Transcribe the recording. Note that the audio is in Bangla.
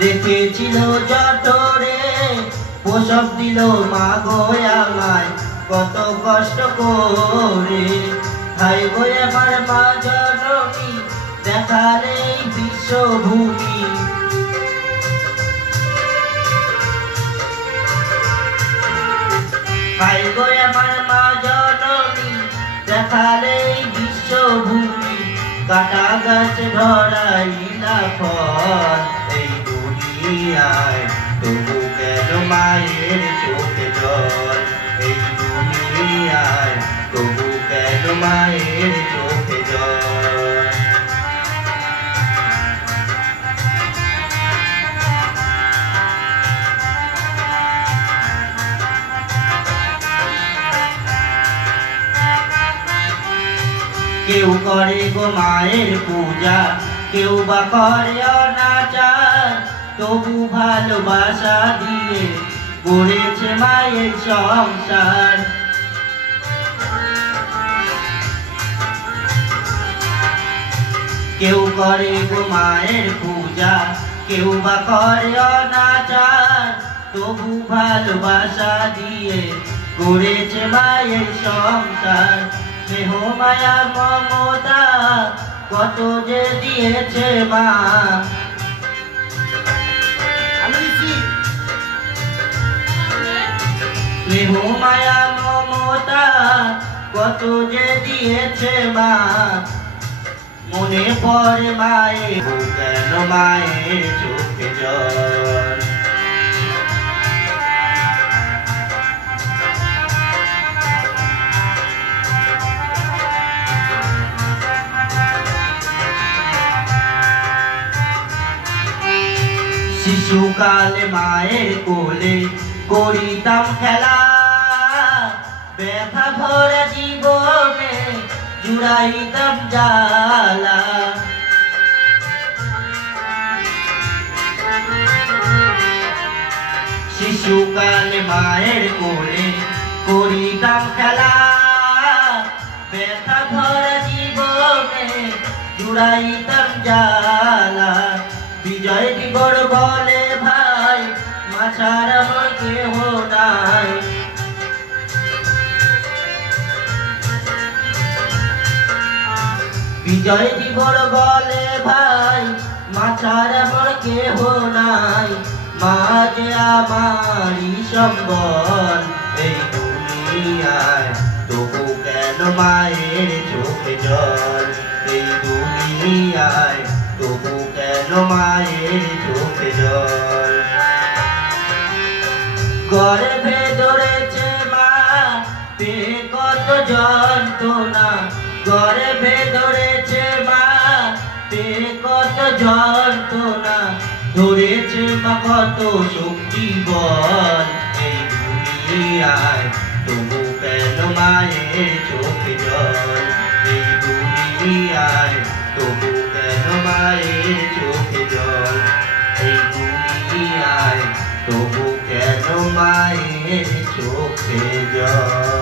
রেখেছিল জঠরে প্রসব দিল মা গো আমায় কত কষ্ট করে। হাই গো আমার মা জননী দেখালে বিশ্বভূমি। হাই গো আমার মা জননী দেখালে বিশ্বভূমি। কাটা গাছ ধরাইলা ফল এই দুনিয়ায়, তবু কেন মায়ের চোখে জল। এই দুনিয়ায় তবু কেন মায়ের চোখে জল। কেউ করে গো মায়ের পূজা, কেউ বা করে অনাচার, তবু ভালোবাসা দিয়ে গড়েছে মায়ের সংসার। কেউ করে গো মায়ের পূজা, কেউ বা করে অনাচার, তবু ভালোবাসা দিয়ে গড়েছে মায়ের সংসার। স্নেহ মায়া মমতা কত যে দিয়েছে মা। স্নেহ মায়া মমতা কত যে দিয়েছে মা। মনে পড়ে মায়ের, কেন মায়ের চোখে জল। শিশুকালে মায়ের কোলে করিতাম খেলা, ব্যথা ভরা জীবনে জুড়াইতাম জ্বালা। শিশুকালে মায়ের কোলে করিতাম খেলা, ব্যথা ভরা জীবনে জুড়াইতাম জ্বালা। বিজয় দিবর বলে ভাই মা ছাড়া আমার কেহ নাই। বিজয় দিবর বলে ভাই মা ছাড়া আমার কেহ নাই। মা যে আমারই সম্বল এই দুনিয়ায়, তবু কেন মায়ের চোখে জল। এই দুনিয়ায় তবু কেন মায়ের চোখে জল। গর্ভে ধরেছে মা পেয়ে কত যন্ত্রণা। গর্ভে ধরেছে মা পেয়ে কত যন্ত্রণা। ধরেছে মা কত শক্তি বল এই দুনিয়ায়, তবু কেন মায়ের চোখে জল। এই দুনিয়ায় তবু কেন মায়ের চোখে জল। এই দুনিয়ায় তবু কেন মায়ের চোখে জল।